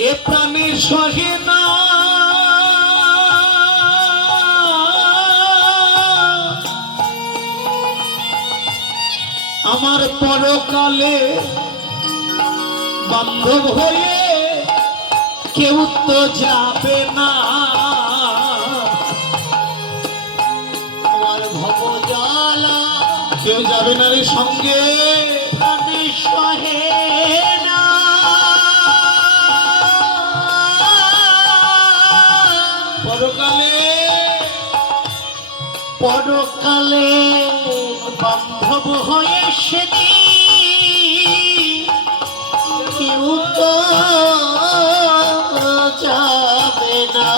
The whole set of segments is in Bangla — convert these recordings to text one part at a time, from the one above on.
এ প্রাণী সহে না আমার পরকালে বান্ধব হয়ে কেউ তো যাবে না আমার ভবজালা কেউ যাবে না রে সঙ্গে প্রাণী সহে না পরকালে বান্ধব হয়ে সেদিন কেউ তো যাবে না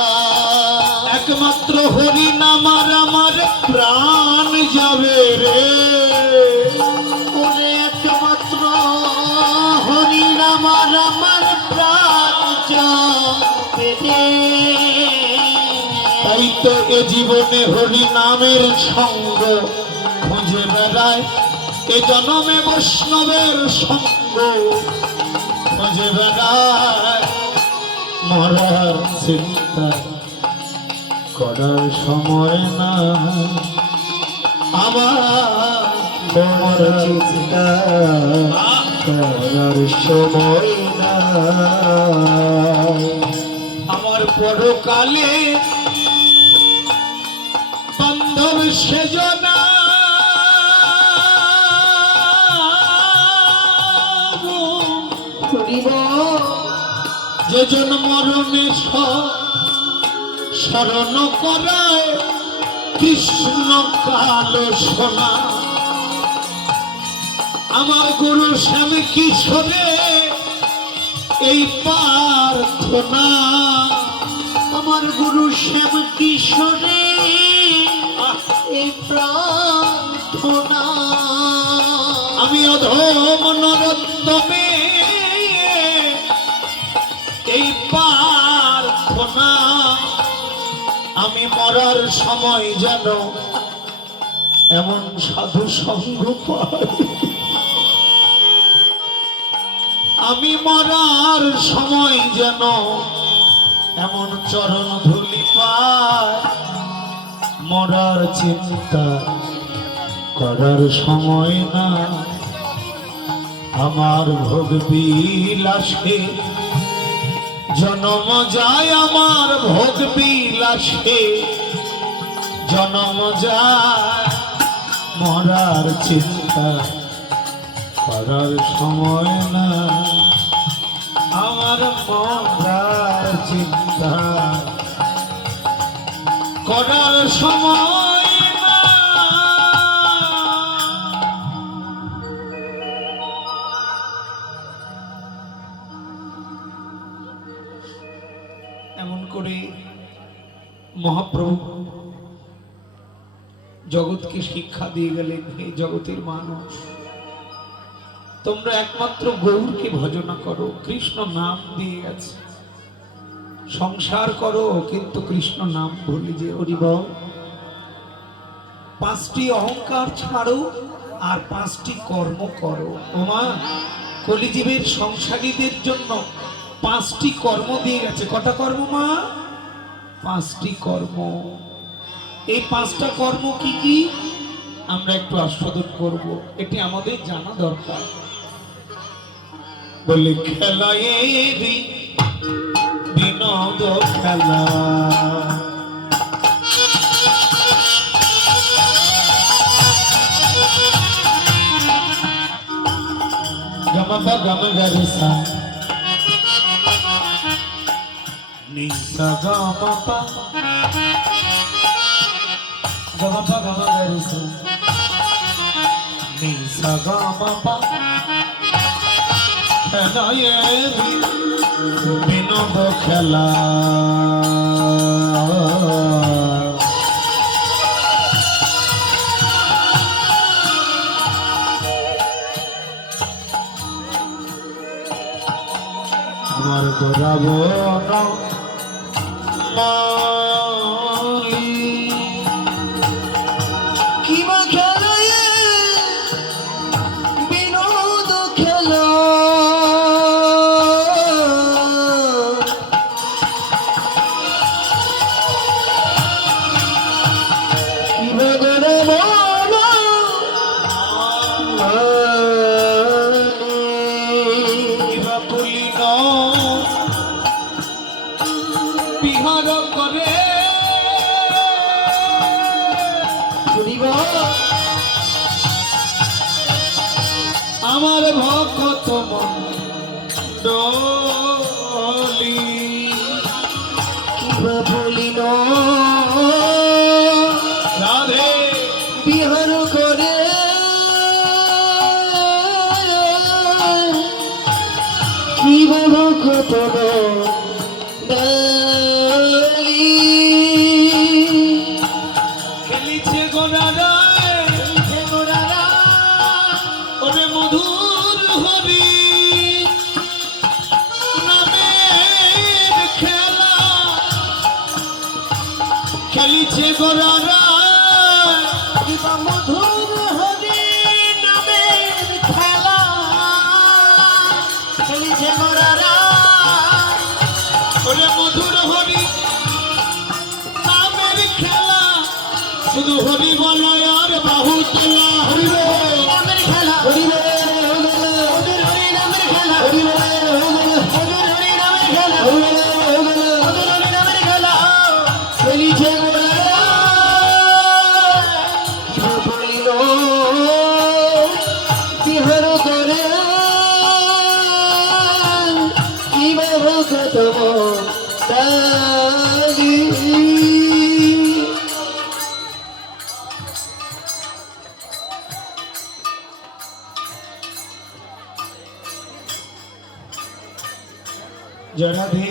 একমাত্র হরি নামার আমার প্রাণ যাবে রে একমাত্র হরি নামার আমার প্রাণ যাবে রে তাই তো এ জীবনে হরি নামের সঙ্গ খুঁজে বেড়ায় এ জন্মে বৈষ্ণবের সঙ্গ খুঁজে বেড়ায় মরার চিন্তা করার সময় না আমার মরার চিন্তা করার সময় না আমার পরকালে বান্ধব সেজনা যে জন মরণে শরণ করায় কৃষ্ণ কালো সোনা আমার গুরু শ্যাম কিশোরে এই প্রার্থনা আমার গুরু শ্যাম কিশোরে এই প্রার্থনা আমি অধম নরোত্তমে এই প্রার্থনা আমি মরার সময় যেন এমন সাধু সঙ্গ পাই আমি মরার সময় যেন এমন চরণ ধুলি পাই মরার চিন্তা করার সময় না আমার ভোগ বিলাসে জনম যায় আমার ভোগ বিলাসে জনম যায় মরার চিন্তা করার সময় না আমার মরার চিন্তা করার সময় না এমন করে মহাপ্রভু জগৎকে শিক্ষা দিয়ে গেলেন হে জগতের মানুষ তোমরা একমাত্র গৌরকে ভজনা করো কৃষ্ণ নাম দিয়ে গেছে সংসার করো কিন্তু কৃষ্ণ নাম ভুলে যে হরি বল পাঁচটি অহংকার ছাড়ো আর পাঁচটি কর্ম করো ওমা কলিজীবের সংসারীদের জন্য পাঁচটি কর্ম দিয়ে গেছে কটা কর্ম মা পাঁচটি কর্ম এই পাঁচটা কর্ম কি কি আমরা একটু আস্বাদন করব এটি আমাদের জানা দরকার বলে খেলায়েরই বিনোদ খেলা গমবা গম গরিসা নিসা গমবা গমবা গম গরিসা নিসা গমবা খেলায়েরই বিনোদ খেলা আমার গোরাবো কিবা খেলায় বিনোদ খেলা মণ্ডলী কিবা বলিল রাধে বিহার করে কিবা ভক্ত খেলিছে গোড়ারা ওরে মধুর হরি নামের খেলা খেলিছে গোড়ারা কিবা মধুর হরি নামের খেলা খেলিছে মোরারা ওরে মধুর হরি নামের খেলা শুধু হরি বলা আর বাহু তোলা হরি বল। নামের খেলা হরি হরি নামের খেলা হরি হরি নামের খেলা হরি নামের খেলা খেলিছে মোরারা কিবা বলিল বিহার করে কিবা ভক্ত দাদি জরাধে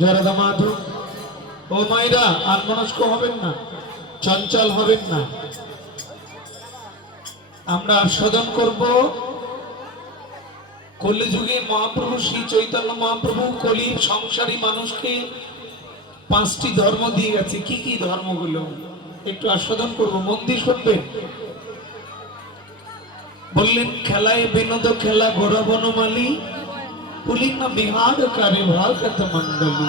জরাধা মাধু ও মাইরা আনমনস্ক হবেন না, চঞ্চল হবেন না। আমরা আস্বাদন করব কলিযুগে মহাপ্রভু শ্রী চৈতন্য মহাপ্রভু কলির সংসারী মানুষকে 5টি ধর্ম দিয়ে গেছে। কি কি ধর্মগুলো একটু আস্বাদন করব, মন দিয়ে শুনবেন। বললেন খেলায় বিনোদ খেলা ঘোড়া বনমালী পুলিন বিহার কারে ভাগত মন্ডলী।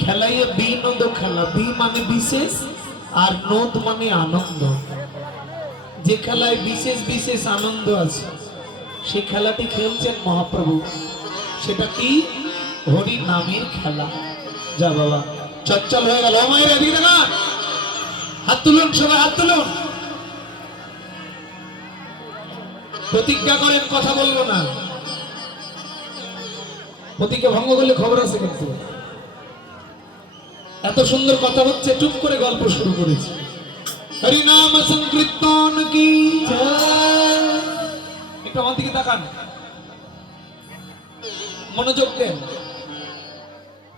খেলায় বিনোদ খেলা, বি মানে বিশেষ আর নোদ মানে আনন্দ। যে খেলায় বিশেষ বিশেষ আনন্দ আছে সেই খেলাটি খেলছেন মহাপ্রভু। সেটা কি? হরি নামের খেলা। যা বাবা চঞ্চল হয়ে গেল। মায়ের এদিকে দেখান, হাত তুলুন, সবাই হাত তুলুন। প্রতিজ্ঞা করেন কথা বলবো না, প্রতিজ্ঞা ভঙ্গ করলে খবর আছে। কিন্তু এত সুন্দর কথা হচ্ছে, চুপ করে গল্প শুরু করেছি। হরি নাম সংকীর্তন কি জয়। একটু আমার দিকে তাকান, মনোযোগ দেন।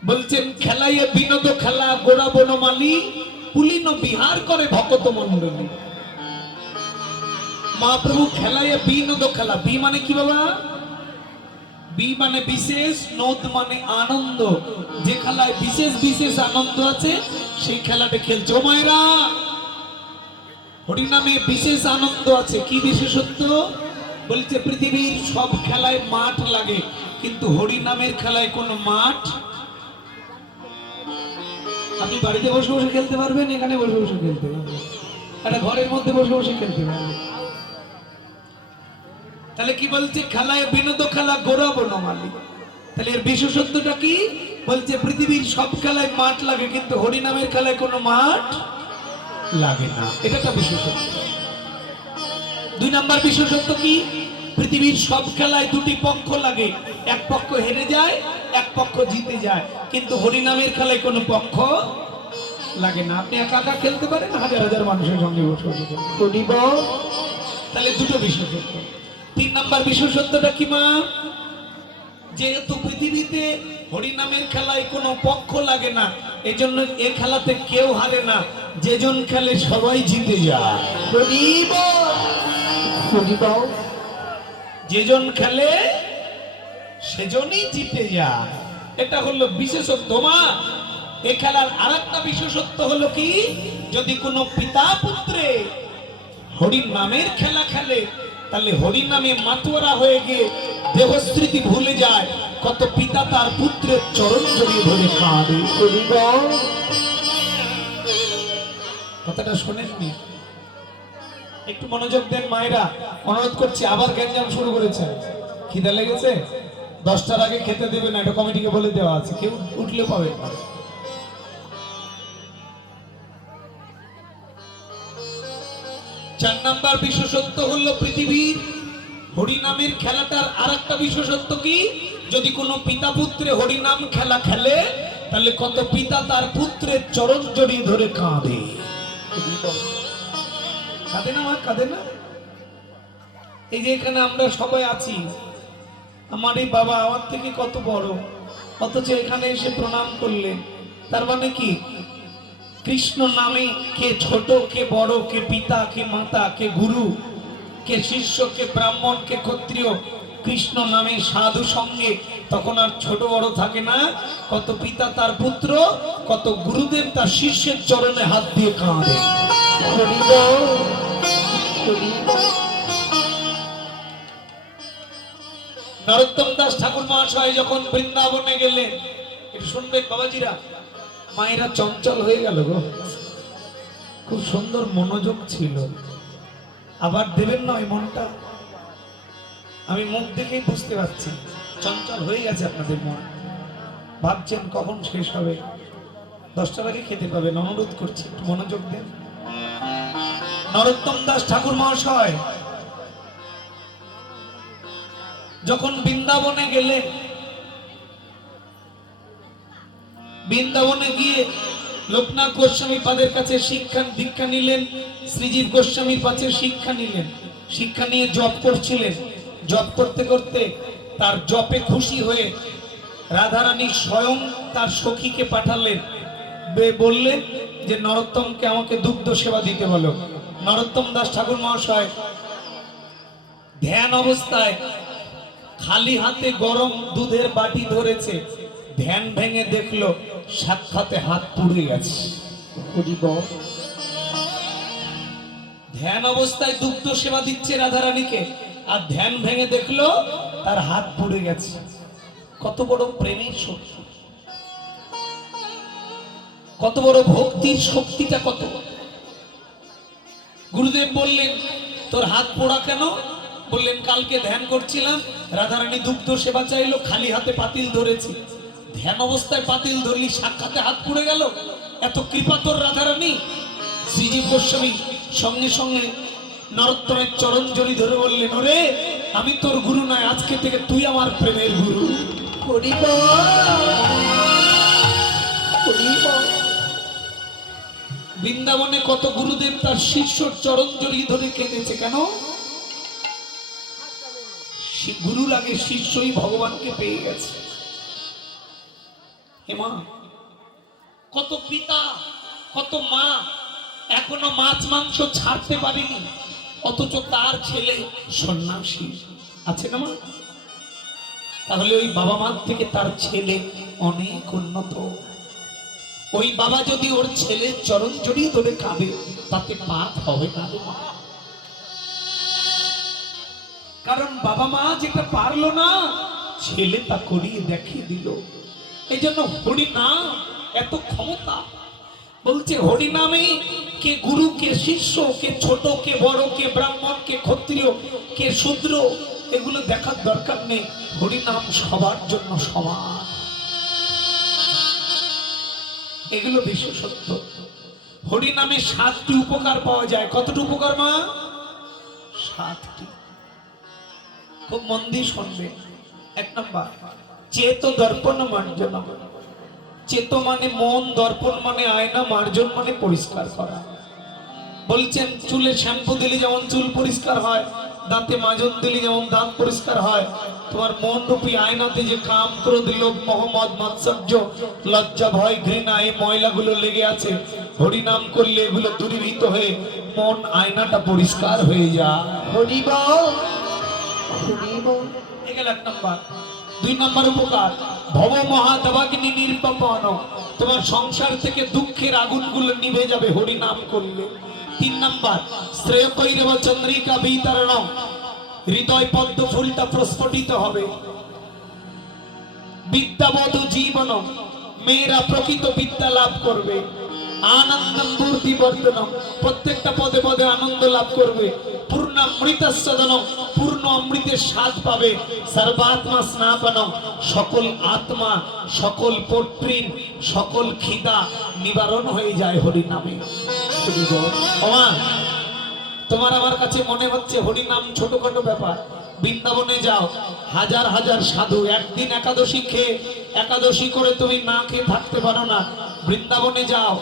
বলছেন খেলাইয়ে বিনোদ খেলা গোড়া বনমালী পুলিন বিহার করে ভক্ত মন্ডলী। মহাপ্রভু খেলাইয়ে বিনোদ খেলা, বি মানে কি বাবা? বি মানে বিশেষ, নোদ মানে আনন্দ। যে খেলায় বিশেষ বিশেষ আনন্দ আছে সেই খেলাটা খেলছে। ও মায়েরা, হরিনামে বিশেষ আনন্দ আছে। কি বিশেষত্ব? বলছে পৃথিবীর সব খেলায় মাঠ লাগে, কিন্তু হরিনামের খেলায় কোনো মাঠ। আপনি বাড়িতে বসে বসে খেলতে পারবেন, এখানে বসে বসে খেলতে পারবেন, একটা ঘরের মধ্যে বসে বসে খেলতে পারবেন। তাহলে কি বলছে? খেলায় বিনোদ খেলা গোড়া বনমালী। তাহলে এর বিশেষত্বটা কি? বলছে পৃথিবীর সব খেলায় মাঠ লাগে, কিন্তু হরিনামের খেলায় কোনো মাঠ লাগে না। এটা একটা বিশেষত্ব। 2 নাম্বার বিশেষত্ব কি? পৃথিবীর সব খেলায় 2টি পক্ষ লাগে, এক পক্ষ হেরে যায়, এক পক্ষ জিতে যায়, কিন্তু হরিনামের খেলায় কোনো পক্ষ লাগে না। আপনি একা একা খেলতে পারেন, হাজার হাজার মানুষের সঙ্গে বসে বসে খেলতে। তাহলে 2টো বিশেষত্ব। 3 নাম্বার বিশেষত্বটা কি মা? যেহেতু পৃথিবীতে হরিনামের খেলায় কোনো পক্ষ লাগে না, এজন্য এই খেলাতে কেউ হারে না, যেজন খেলে সবাই জিতে যায়। যেজন খেলে সেজনই জিতে যায়। এটা হলো বিশেষত্ব। মা, এই খেলার আরেকটা বিশেষত্ব হলো কি? যদি কোনো পিতা পুত্রে হরি নামের খেলা খেলে, তাহলে হরি নামে মাতোয়ারা হয়ে গিয়ে দেহস্মৃতি ভুলে যায়। কত পিতা তার পুত্রের চরণ জড়িয়ে ধরে কাঁদে। কথাটা শোনেননি? একটু মনোযোগ দেন মায়েরা, অনুরোধ করছি। আবার গ্যাঞ্জাম শুরু করেছে। খিদে লেগেছে? 10টার আগে খেতে দেবে না, এটা কমিটিকে বলে দেওয়া আছে, কেউ উঠলে পাবে না। 4 নাম্বার বিশেষত্ব হলো পৃথিবীর হরিনামের খেলাটার আর একটা বিশেষত্ব কি, যদি কোনো পিতা পুত্রে হরিনাম খেলা খেলে তাহলে কত পিতা তার পুত্রের চরণ জড়িয়ে ধরে কাঁদে। কাঁদে না মা, কাঁদে না? এই যে এখানে আমরা সবাই আছি, আমার এই বাবা আমার থেকে কত বড়, অথচ এখানে এসে প্রণাম করলেন। তার মানে কি, কৃষ্ণ নামে কে ছোট কে বড়, কে পিতা কে মাতা, কে গুরু, কে শিষ্য, কে ব্রাহ্মণ, কে ক্ষত্রিয়, কৃষ্ণ নামে সাধু সঙ্গে তখন আর ছোট বড় থাকে না। কত পিতা তার পুত্র, কত গুরুদেব তার শিষ্যের চরণে হাত দিয়ে কাঁদে। নরোত্তম দাস ঠাকুর মহাশয় যখন বৃন্দাবনে গেলেন, একটু শুনবেন বাবাজিরা, মায়েরা চঞ্চল হয়ে গেল গো, খুব সুন্দর মনোযোগ ছিল। আবার দেবেন না ওই মনটা, আমি মুখ দেখেই বুঝতে পারছি চঞ্চল হয়ে গেছে আপনাদের মন। ভাবছেন কখন শেষ হবে, 10টার আগে খেতে পাবেন। অনুরোধ করছি একটু মনোযোগ দেন। নরোত্তম দাস ঠাকুর মহাশয় যখন বৃন্দাবনে গেলেন, বৃন্দাবনে গিয়ে লোকনাথ গোস্বামী পাদের কাছে শিক্ষা দীক্ষা নিলেন, শ্রীজীব গোস্বামীর কাছে শিক্ষা নিলেন। শিক্ষা নিয়ে জপ করছিলেন। জপ করতে করতে তার জপে খুশি হয়ে রাধারানী স্বয়ং তার সখীকে পাঠালেন, বললেন যে নরোত্তমকে আমাকে দুগ্ধ সেবা দিতে বলো। নরোত্তম দাস ঠাকুর মহাশয় ধ্যান অবস্থায় খালি হাতে গরম দুধের বাটি ধরেছে, ধ্যান ভেঙে দেখলো সাক্ষাতে হাত পুড়ে গেছে। ধ্যান অবস্থায় দুগ্ধ সেবা দিচ্ছে রাধারানীকে, আর ধ্যান ভেঙে দেখলো তার হাত পুড়ে গেছে। কত বড় প্রেমের শক্তি, কত বড় ভক্তির শক্তিটা কত। গুরুদেব বললেন তোর হাত পোড়া কেন? বললেন কালকে ধ্যান করছিলাম, রাধারানী দুগ্ধ সেবা চাইলো, খালি হাতে পাতিল ধরেছি, ধ্যান অবস্থায় পাতিল ধরলি, সাক্ষাতে হাত পুড়ে গেল। এত কৃপা তোর রাধারানী। শ্রীজীব গোস্বামী সঙ্গে সঙ্গে নরোত্তমের চরণ জড়ি ধরে বললেন, ওরে আমি তোর গুরু নয়, আজকে থেকে তুই আমার প্রেমের গুরু। বৃন্দাবনে কত গুরুদেব তার শিষ্যর চরণ জড়িয়ে ধরে কেঁদেছে কেন? গুরু লাগে, শিষ্যই ভগবানকে পেয়ে গেছে। হেমা, কত পিতা কত মা এখনো মাছ মাংস ছাড়তে পারেনি, অথচ তার ছেলে সন্ন্যাসী আছে না মা? তাহলে ওই বাবা মার থেকে তার ছেলে অনেক উন্নত। ওই বাবা যদি ওর ছেলের চরণ জড়িয়ে ধরে খাবে, তাতে পাপ হবে না। কারণ বাবা মা যেটা পারলো না, ছেলে তা করিয়ে দেখিয়ে দিল। এই জন্য হরিনাম এত ক্ষমতা। বলছে হরিনামে কে গুরু, কে শিষ্য, কে ছোট, কে বড়, কে ব্রাহ্মণ, কে ক্ষত্রিয়, কে শূদ্র, এগুলো দেখার দরকার নেই। হরিনাম সবার জন্য সমান, এগুলো বিশেষত্ব। হরিনামে 7টি উপকার পাওয়া যায়। কতটি উপকার মা? 7টি। খুব মন দিয়ে শুনবে। 1 নম্বর, চেত দর্পণ মার্জন। চেত মানে মন, দর্পণ মানে আয়না, মার্জন মানে পরিষ্কার করা। বলছেন চুলে শ্যাম্পু দিলে যেমন চুল পরিষ্কার হয়, দাঁতে মাজন দিলে যেমন দাঁত পরিষ্কার হয়, তোমার মন রূপী আয়নাতে যে কাম, ক্রোধ, লোভ, মোহ, মদ, মাৎসর্য, লজ্জা, ভয়, ঘৃণা, এই ময়লাগুলো লেগে আছে, হরিনাম করলে এগুলো দূরীভূত হয়ে মন আয়নাটা পরিষ্কার হয়ে যায়। হরি বল, হরি বল। এগুলো 1 নম্বর। 2 নম্বর উপকার, ভব মহাদাবাগ্নি নির্বাপন। তোমার সংসার থেকে দুঃখের আগুনগুলো নিভে যাবে হরিনাম করলে। 3 নম্বর, শ্রেয় কৈরব চন্দ্রিকা বিতরণ। হৃদয় পদ্ম ফুলটা প্রস্ফুটিত হবে। বিদ্যাবধ জীবন, মেয়েরা প্রকৃত বিদ্যা লাভ করবে। আনন্দম মূর্তি বর্ধনম, প্রত্যেকটা পদে পদে আনন্দ লাভ করবে। পূর্ণামৃতস্বদন, পূর্ণ অমৃতের স্বাদ পাবে। সর্বাত্মা স্নাপনম, সকল আত্মা, সকল পট্রিন, সকল খিদা নিবারণ হয়ে যায় হরিনামে। ওমা, তোমার আমার কাছে মনে হচ্ছে হরিনাম ছোটখাটো ব্যাপার। বৃন্দাবনে যাও, হাজার হাজার সাধু, একদিন একাদশী খেয়ে, একাদশী করে তুমি না খেয়ে থাকতে পারো না, বৃন্দাবনে যাও,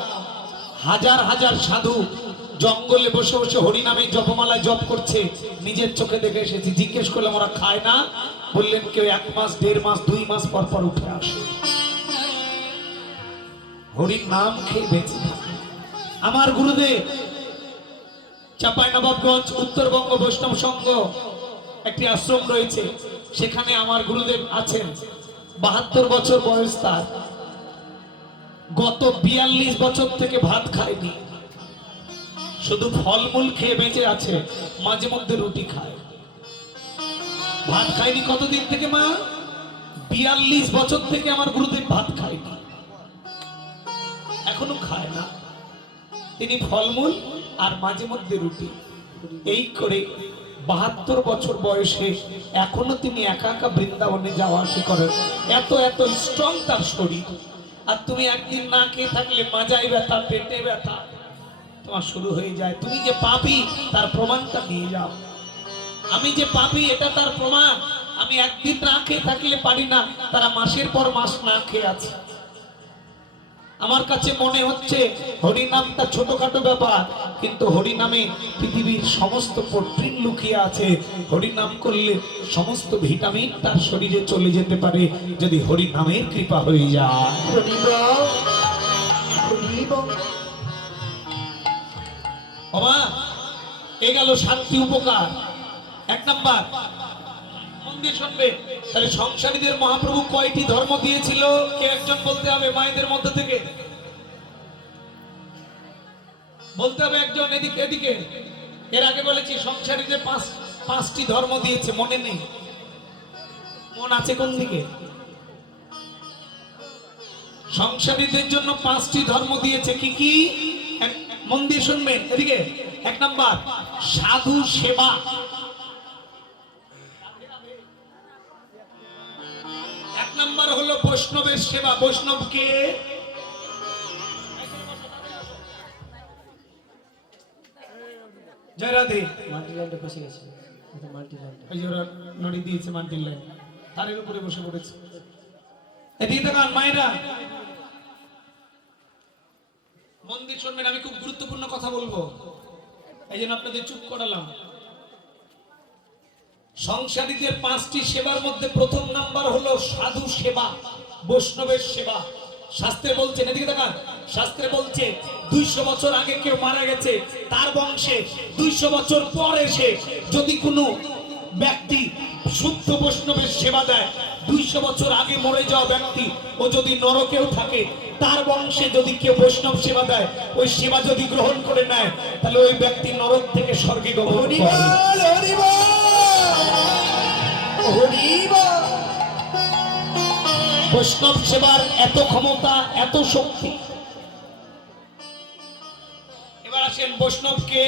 হাজার হাজার সাধু জঙ্গলে বসে বসে হরিনামে জপমালায় জপ করছে, নিজের চোখে দেখে এসেছি। জিজ্ঞেস করলাম ওরা খায় না? বললেন কেউ 1 মাস, 1.5 মাস, 2 মাস পর পর উঠে আসে, হরির নাম খেয়ে বেঁচে থাকে। আমার গুরুদেব চাঁপাইনবাবগঞ্জ উত্তরবঙ্গ বৈষ্ণব সংঘ একটি আশ্রম রয়েছে, সেখানে আমার গুরুদেব আছেন। 72 বছর বয়স তার। গত 42 বছর থেকে ভাত খায়নি, শুধু ফলমূল খেয়ে বেঁচে আছে, মাঝে মধ্যে রুটি খায়। ভাত খায়নি কতদিন থেকে মা? 42 বছর থেকে আমার গুরুদেব ভাত খায়নি, এখনো খায় না। তিনি ফলমূল আর মাঝে মধ্যে রুটি, এই করে 72 বছর বয়সে এখনো তিনি একা একা বৃন্দাবনে যাওয়া আসা করেন। এত এত স্ট্রং তার শরীর। আর তুমি একদিন না খেয়ে থাকলে মাজায় ব্যথা, পেটে ব্যথা তোমার শুরু হয়ে যায়। তুমি যে পাপী তার প্রমাণটা নিয়ে যাও। আমি যে পাপী এটা তার প্রমাণ। আমি একদিন না খেয়ে থাকলে পারি না, তারা মাসের পর মাস না খেয়ে আছে। আমার কাছে মনে হচ্ছে হরিনামটা ছোটখাটো ব্যাপার, কিন্তু হরিনামে পৃথিবীর সমস্ত প্রোটিন লুকিয়ে আছে। হরিনাম করলে সমস্ত ভিটামিন তার শরীরে চলে যেতে পারে, যদি হরিনামের কৃপা হয়ে যায়। বাবা, এ গেল 7টি উপকার। 1 নাম্বার, মন দিয়ে শুনবে। তাহলে সংসারীদের মহাপ্রভু কয়টি ধর্ম দিয়েছিল? কে একজন বলতে হবে মায়েদের মধ্যে থেকে, বলতে হবে একজন। এদিকে এদিকে। এর আগে বলেছি সংসারীদের 5টি ধর্ম দিয়েছে, মনে নেই? মন আছে কোন দিকে? সংসারীদের জন্য 5টি ধর্ম দিয়েছে। কি কি? মন দিয়ে শুনবেন, এদিকে। 1 নাম্বার, সাধু সেবা। 1 নাম্বার হলো বৈষ্ণবের সেবা। বৈষ্ণবকে জয় রাধে। মাল্টি লাইনটা ফেসে গেছে, এটা মাল্টি লাইনটা। এই যে ওরা নড়ি দিয়েছে মাল্টির লাইন, তারের উপরে বসে পড়েছে। এদিকে দেখান মায়েরা, মন দিয়ে শুনবেন, আমি খুব গুরুত্বপূর্ণ কথা বলবো, এই জন্য আপনাদের চুপ করালাম। সংসারীদের 5টি সেবার মধ্যে প্রথম নাম্বার হলো সাধু সেবা, বৈষ্ণবের সেবা। শাস্ত্রে বলছে, এদিকে দেখান, শাস্ত্রে বলছে 200 বছর আগে কেউ মারা গেছে, তার বংশে 200 বছর পর এসে যদি কোনো ব্যক্তি শুদ্ধ বৈষ্ণবের সেবা দেয়, 200 বছর আগে মরে যাওয়া ব্যক্তি ও যদি নরকেও থাকে, তার বংশে যদি কেউ বৈষ্ণব সেবা দেয়, ওই সেবা যদি গ্রহণ করে নেয়, তাহলে ওই ব্যক্তি নরক থেকে স্বর্গে গমন করে। বৈষ্ণব সেবার এত ক্ষমতা, এত শক্তি। এবার আসেন বৈষ্ণবকে,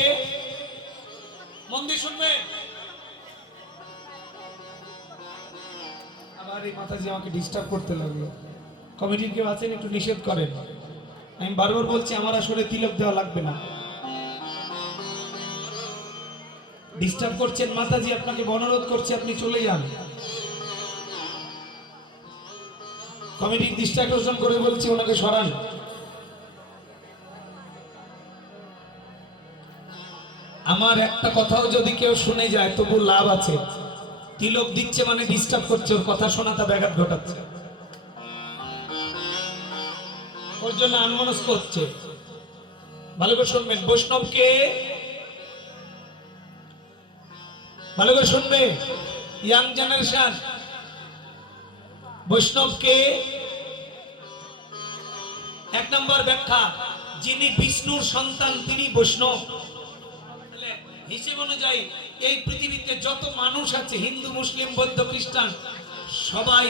মন দিয়ে শুনবে। আবার এই মাতাজি আমাকে ডিস্টার্ব করতে লাগলো। কমিটির কেউ আছেন, একটু নিষেধ করেন। আমি বারবার বলছি আমার আসলে তিলক দেওয়া লাগবে না। ডিস্টার্ব করছেন মাতাজি, আপনাকে অনুরোধ করছি আপনি চলে যান। কমিটির দৃষ্টি আকর্ষণ করে বলছি ওনাকে সরান। আমার একটা কথাও যদি কেউ শুনে যায় তবু লাভ আছে। তিলক দিচ্ছে মানে ডিস্টার্ব করছে, ওর কথা শোনাটা ব্যাঘাত ঘটাচ্ছে, ওর জন্য আনমনস্ক হচ্ছে। ভালো করে শুনবেন, বৈষ্ণবকে ভালো করে শুনবে ইয়াং জেনারেশন। বৈষ্ণবকে 1 নম্বর ব্যাখ্যা, যিনি বিষ্ণুর সন্তান তিনি বৈষ্ণব। হিসেব অনুযায়ী এই পৃথিবীতে যত মানুষ আছে, হিন্দু, মুসলিম, বৌদ্ধ, খ্রিস্টান, সবাই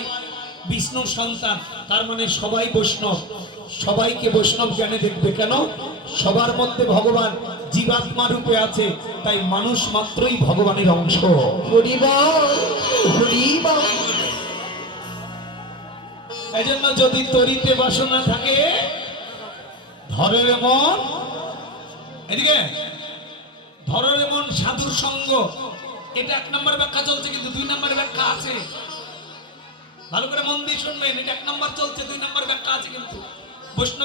বিষ্ণুর সন্তান, তার মানে সবাই বৈষ্ণব। সবাইকে বৈষ্ণব জ্ঞানে দেখবে। কেন? সবার মধ্যে ভগবান জীবাত্মা রূপে আছে, তাই মানুষ মাত্রই ভগবানের অংশ। এই জন্য যদি তরিতে বাসনা থাকে, ধরে মন, এদিকে ধরে মন সাধুর সঙ্গ, এটা 1 নম্বর ব্যাখ্যা চলছে, কিন্তু 2 নম্বর ব্যাখ্যা আছে। ভালো করে মন দিয়ে শুনবেন, এটা 1 নম্বর চলছে, 2 নম্বর ব্যাখ্যা আছে কিন্তু। বৈষ্ণব